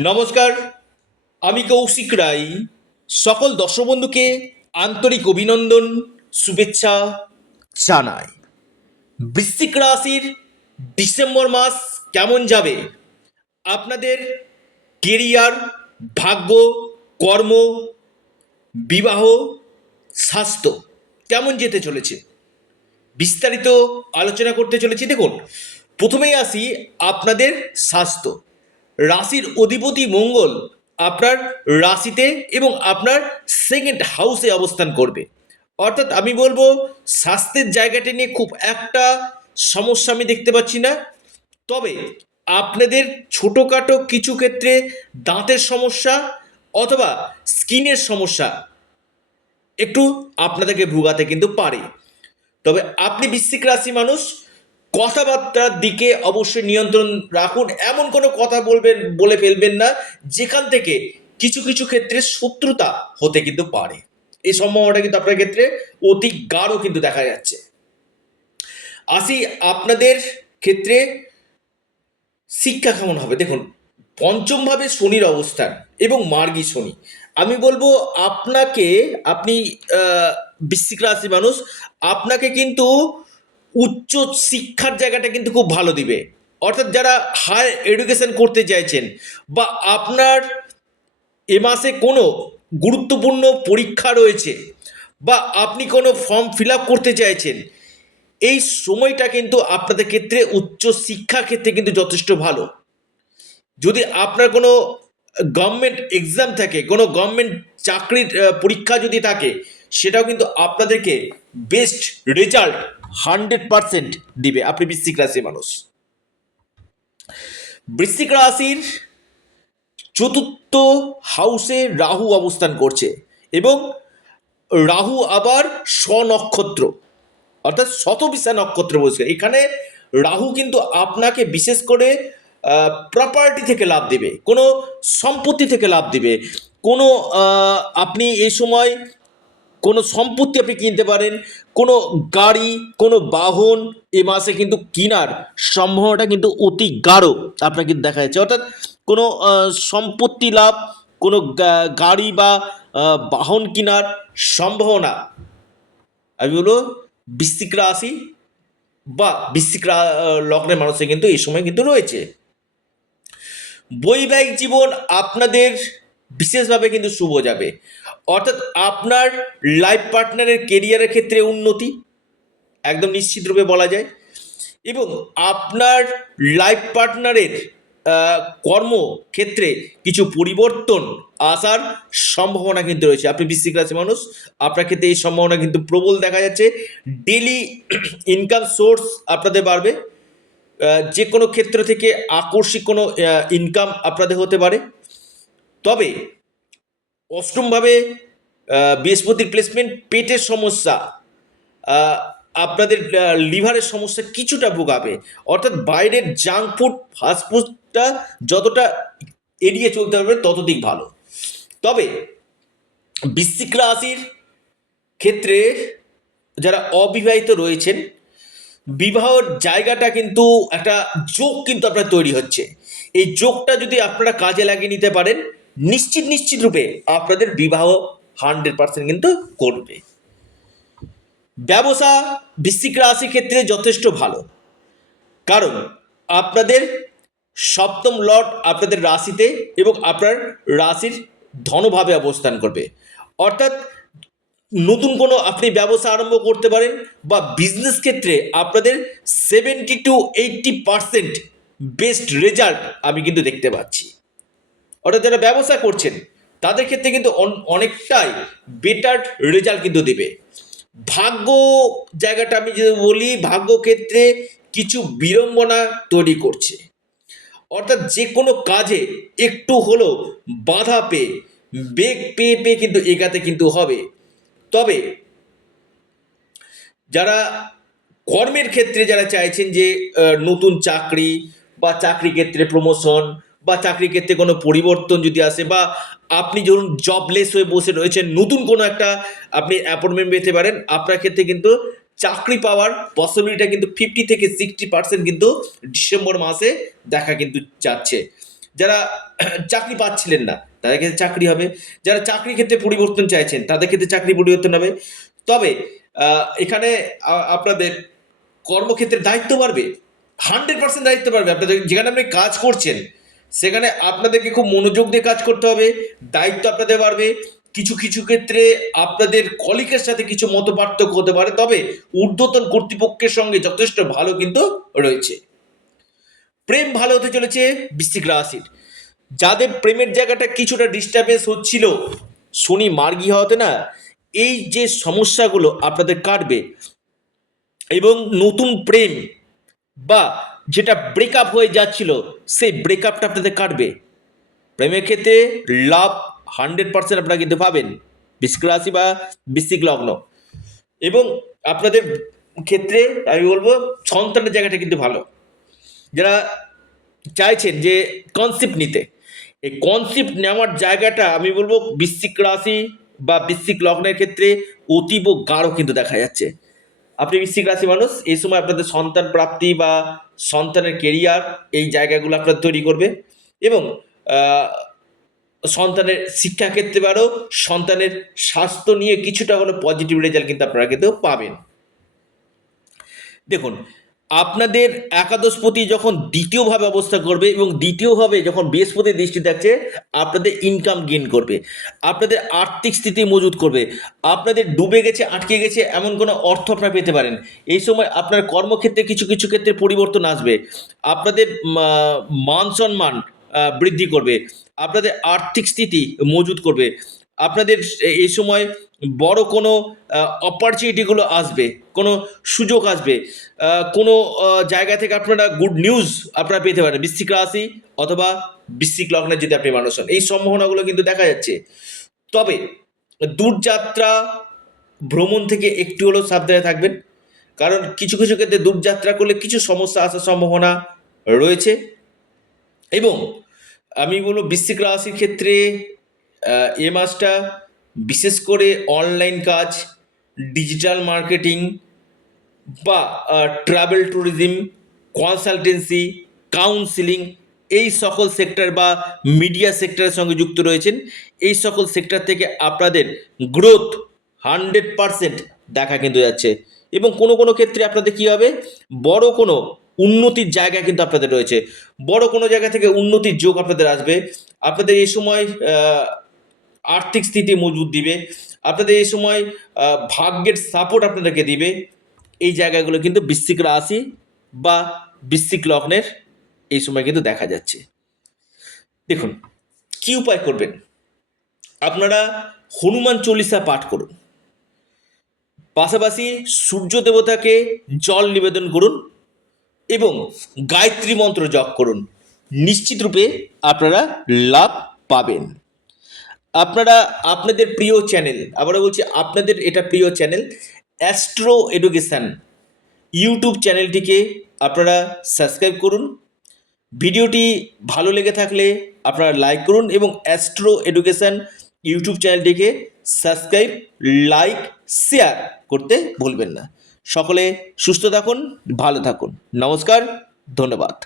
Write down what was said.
নমস্কার, আমি কৌশিক রায়। সকল দর্শক বন্ধুকে আন্তরিক অভিনন্দন, শুভেচ্ছা জানাই। বৃশ্চিক রাশির ডিসেম্বর মাস কেমন যাবে? আপনাদের কেরিয়ার, ভাগ্য, কর্ম, বিবাহ, স্বাস্থ্য কেমন যেতে চলেছে? বিস্তারিত আলোচনা করতে চলেছি। দেখুন, প্রথমেই আসি আপনাদের স্বাস্থ্য। রাশির অধিপতি মঙ্গল আপনার রাশিতে এবং আপনার সেকেন্ড হাউসে অবস্থান করবে। অর্থাৎ আমি বলব, স্বাস্থ্যের জায়গাটি নিয়ে খুব একটা সমস্যা আমি দেখতে পাচ্ছি না। তবে আপনাদের ছোটোখাটো কিছু ক্ষেত্রে দাঁতের সমস্যা অথবা স্কিনের সমস্যা একটু আপনাদেরকে ভুগাতে কিন্তু পারে। তবে আপনি বৃশ্চিক রাশি মানুষ কথাবার্তার দিকে অবশ্যই নিয়ন্ত্রণ রাখুন। এমন কোনো কথা বলবেন, বলে ফেলবেন না। যেখান থেকে কিছু কিছু ক্ষেত্রে শত্রুতা হতে কিন্তু পারে। এই সম্ভাবনাটা কিন্তু আপনার ক্ষেত্রে অতি গাঢ় কিন্তু দেখা যাচ্ছে। আসি আপনাদের ক্ষেত্রে শিক্ষা কেমন হবে? দেখুন, পঞ্চমভাবে শনির অবস্থান এবং মার্গী শনি। আমি বলব, আপনাকে, আপনি বৃশ্চিক রাশি মানুষ, আপনাকে কিন্তু উচ্চ শিক্ষার জায়গাটা কিন্তু খুব ভালো দিবে। অর্থাৎ যারা হায়ার এডুকেশন করতে চাইছেন বা আপনার এ মাসে কোনো গুরুত্বপূর্ণ পরীক্ষা রয়েছে বা আপনি কোনো ফর্ম ফিল করতে চাইছেন, এই সময়টা কিন্তু আপনাদের ক্ষেত্রে উচ্চ শিক্ষা ক্ষেত্রে কিন্তু যথেষ্ট ভালো। যদি আপনার কোনো গভর্নমেন্ট এক্সাম থাকে, কোনো গভর্নমেন্ট চাকরির পরীক্ষা যদি থাকে, সেটাও কিন্তু আপনাদেরকে বেস্ট রেজাল্ট হান্ড্রেড পারসেন্ট দিবে। আপনি বৃশ্চিক রাশির মানুষ। বৃশ্চিক রাশির চতুর্থ হাউসে রাহু অবস্থান করছে এবং রাহু আবার স্বনক্ষত্র, অর্থাৎ শতবিশা নক্ষত্র বলছে। এখানে রাহু কিন্তু আপনাকে বিশেষ করে প্রপার্টি থেকে লাভ দেবে, কোনো সম্পত্তি থেকে লাভ দেবে। কোনো আপনি এই সময় কোনো সম্পত্তি আপনি কিনতে পারেন, কোনো গাড়ি, কোনো বাহন এ মাসে কিন্তু কেনার সম্ভাবনাটা কিন্তু অতি গাঢ় আপনার কিন্তু দেখা যাচ্ছে। অর্থাৎ কোনো সম্পত্তি লাভ, কোনো গাড়ি বা বাহন কেনার সম্ভাবনা। আমি বলব বৃশ্চিক রাশি বা বৃশ্চিক লগ্নের মানুষের কিন্তু এই সময় কিন্তু রয়েছে। বৈবাহিক জীবন আপনাদের বিশেষভাবে কিন্তু শুভ যাবে। অর্থাৎ আপনার লাইফ পার্টনারের কেরিয়ারের ক্ষেত্রে উন্নতি, একদম নিশ্চিত রূপে বলা যায়। এবং আপনার লাইফ পার্টনারের কর্মক্ষেত্রে কিছু পরিবর্তন আসার সম্ভাবনা কিন্তু রয়েছে। আপনি বৃশ্চিক রাশি মানুষ, আপনার ক্ষেত্রে এই সম্ভাবনা কিন্তু প্রবল দেখা যাচ্ছে। ডেলি ইনকাম সোর্স আপনাদের বাড়বে। যে কোনো ক্ষেত্র থেকে আকর্ষিক কোনো ইনকাম আপনাদের হতে পারে। তবে অষ্টমভাবে বৃহস্পতির প্লেসমেন্ট পেটের সমস্যা আপনাদের লিভারের সমস্যা কিছুটা ভোগাবে। অর্থাৎ বাইরের জাঙ্ক ফুড ফাস্টফুডটা যতটা এড়িয়ে চলতে পারবে ততদিক ভালো। তবে বৃশ্চিক রাশির ক্ষেত্রে যারা অবিবাহিত রয়েছেন, বিবাহর জায়গাটা কিন্তু একটা যোগ কিন্তু আপনার তৈরি হচ্ছে। এই যোগটা যদি আপনারা কাজে লাগিয়ে নিতে পারেন নিশ্চিত নিশ্চিত রূপে আপনাদের বিবাহ হান্ড্রেড পার্সেন্ট কিন্তু করবে। ব্যবসা বৃশ্চিক রাশি ক্ষেত্রে যথেষ্ট ভালো। কারণ আপনাদের সপ্তম লট আপনাদের রাশিতে এবং আপনার রাশির ধনভাবে অবস্থান করবে। অর্থাৎ নতুন কোনো আপনি ব্যবসা আরম্ভ করতে পারেন বা বিজনেস ক্ষেত্রে আপনাদের seventy two eighty percent best result আমি কিন্তু দেখতে পাচ্ছি। অর্থাৎ যারা ব্যবসা করছেন, তাদের ক্ষেত্রে কিন্তু অন- অনেকটাই বেটার রেজাল্ট কিন্তু দেবে। ভাগ্য জায়গাটা আমি যদি বলি, ভাগ্য ক্ষেত্রে কিছু বিড়ম্বনা তৈরি করছে। অর্থাৎ যে কোনো কাজে একটু হলেও বাধা পেয়ে, বেগ পেয়ে পেয়ে কিন্তু এগাতে কিন্তু হবে। তবে যারা কর্মের ক্ষেত্রে যারা চাইছেন যে নতুন চাকরি বা চাকরি ক্ষেত্রে প্রমোশন বা চাকরি ক্ষেত্রে কোনো পরিবর্তন যদি আসে বা আপনি ধরুন জবলেস হয়ে বসে রয়েছেন, নতুন কোনো একটা আপনি অ্যাপয়েন্টমেন্ট পেতে পারেন, আপনার ক্ষেত্রে কিন্তু চাকরি পাওয়ার পসিবিলিটিটা কিন্তু ফিফটি থেকে সিক্সটি পার্সেন্ট কিন্তু ডিসেম্বর মাসে দেখা কিন্তু যাচ্ছে। যারা চাকরি পাচ্ছিলেন না, তাদের ক্ষেত্রে চাকরি হবে। যারা চাকরি ক্ষেত্রে পরিবর্তন চাইছেন, তাদের ক্ষেত্রে চাকরি পরিবর্তন হবে। তবে এখানে আপনাদের কর্মক্ষেত্রে দায়িত্ব বাড়বে। হান্ড্রেড পার্সেন্ট দায়িত্ব বাড়বে। আপনাদের যেখানে আপনি কাজ করছেন সেখানে আপনাদেরকে খুব মনোযোগ দিয়ে কাজ করতে হবে, দায়িত্ব আপনাদের বাড়বে, কিছু কিছু ক্ষেত্রে আপনাদের কলিকের সাথে কিছু মত পার্থক্য হতে পারে, তবে ঊর্ধ্বতন কর্তৃপক্ষের সঙ্গে যথেষ্ট ভালো কিন্তু রয়েছে। প্রেম ভালো হতে চলেছে বৃশ্চিক রাশির। যাদের প্রেমের জায়গাটা কিছুটা ডিস্টারবেন্স হচ্ছিল, শনি মার্গী হওয়াতে না, এই যে সমস্যাগুলো আপনাদের কাটবে এবং নতুন প্রেম বা যেটা ব্রেকআপ হয়ে যাচ্ছিল, সেই ব্রেকআপটা আপনাদের কাটবে। প্রেমের ক্ষেত্রে লাভ হান্ড্রেড পার্সেন্ট আপনারা কিন্তু পাবেন, বৃশ্চিক রাশি বা বৃশ্চিক লগ্ন। এবং আপনাদের ক্ষেত্রে, আমি বলব, সন্তানের জায়গাটা কিন্তু ভালো। যারা চাইছেন যে কনসেপ্ট নিতে, এই কনসেপ্ট নেওয়ার জায়গাটা, আমি বলব, বৃশ্চিক রাশি বা বৃশ্চিক লগ্নের ক্ষেত্রে অতীব গাঢ় কিন্তু দেখা যাচ্ছে। আপনি বৃশ্চিক রাশি মানুষ, এই সময় আপনাদের সন্তান প্রাপ্তি বা সন্তানের কেরিয়ার এই জায়গাগুলো আপনার তৈরি করবে এবং সন্তানের শিক্ষাক্ষেত্রে বারও সন্তানের স্বাস্থ্য নিয়ে কিছুটা হলো পজিটিভ রেজাল্ট কিন্তু আপনারা কিন্তু পাবেন। দেখুন আপনাদের একাদশপতি যখন দ্বিতীয়ভাবে অবস্থা করবে এবং দ্বিতীয়ভাবে যখন বৃহস্পতি দৃষ্টি থাকছে, আপনাদের ইনকাম গেন করবে। আপনাদের আর্থিক স্থিতি মজুত করবে। আপনাদের ডুবে গেছে, আটকে গেছে এমন কোনো অর্থ আপনারা পেতে পারেন। এই সময় আপনার কর্মক্ষেত্রে কিছু কিছু ক্ষেত্রে পরিবর্তন আসবে। আপনাদের মান সম্মান বৃদ্ধি করবে। আপনাদের আর্থিক স্থিতি মজুত করবে। আপনাদের এই সময় বড় কোনো অপরচুনিটিগুলো আসবে, কোনো সুযোগ আসবে। কোনো জায়গা থেকে আপনারা গুড নিউজ আপনারা পেতে পারেন। বৃশ্চিক রাশি অথবা বৃশ্চিক লগ্নের যদি আপনি মানুষ হন, এই সম্ভাবনাগুলো কিন্তু দেখা যাচ্ছে। তবে দূরযাত্রা ভ্রমণ থেকে একটু হলেও সাবধানে থাকবেন। কারণ কিছু কিছু ক্ষেত্রে দূরযাত্রা করলে কিছু সমস্যা আসার সম্ভাবনা রয়েছে। এবং আমি বলব বৃশ্চিক রাশির ক্ষেত্রে এ মাসটা বিশেষ করে অনলাইন কাজ ডিজিটাল মার্কেটিং বা ট্রাভেল ট্যুরিজম কনসালটেন্সি কাউন্সিলিং এই সকল সেক্টর বা মিডিয়া সেক্টরের সঙ্গে যুক্ত রয়েছেন। এই সকল সেক্টর থেকে আপনাদের গ্রোথ হান্ড্রেড পারসেন্ট দেখা কিন্তু যাচ্ছে। এবং কোনো কোনো ক্ষেত্রে আপনাদের কী হবে? বড় কোনো উন্নতির জায়গা কিন্তু আপনাদের রয়েছে। বড় কোনো জায়গা থেকে উন্নতির যোগ আপনাদের আসবে। আপনাদের এই সময় আর্থিক স্থিতি মজবুত দিবে। আপনাদের এই সময় ভাগ্যের সাপোর্ট আপনাদেরকে দিবে। এই জায়গাগুলো কিন্তু বৃশ্চিক রাশি বা বৃশ্চিক লগ্নের এই সময় কিন্তু দেখা যাচ্ছে। দেখুন, কি উপায় করবেন? আপনারা হনুমান চল্লিশা পাঠ করুন। পাশাপাশি সূর্য দেবতাকে জল নিবেদন করুন এবং গায়ত্রী মন্ত্র জপ করুন। নিশ্চিত রূপে আপনারা লাভ পাবেন। আপনারা আপনাদের প্রিয় চ্যানেল, আবারও বলছি, আপনাদের এটা প্রিয় চ্যানেল অ্যাস্ট্রো এডুকেশান ইউটিউব চ্যানেলটিকে আপনারা সাবস্ক্রাইব করুন। ভিডিওটি ভালো লেগে থাকলে আপনারা লাইক করুন এবং অ্যাস্ট্রো এডুকেশান ইউটিউব চ্যানেলটিকে সাবস্ক্রাইব লাইক শেয়ার করতে ভুলবেন না। সকলে সুস্থ থাকুন, ভালো থাকুন। নমস্কার, ধন্যবাদ।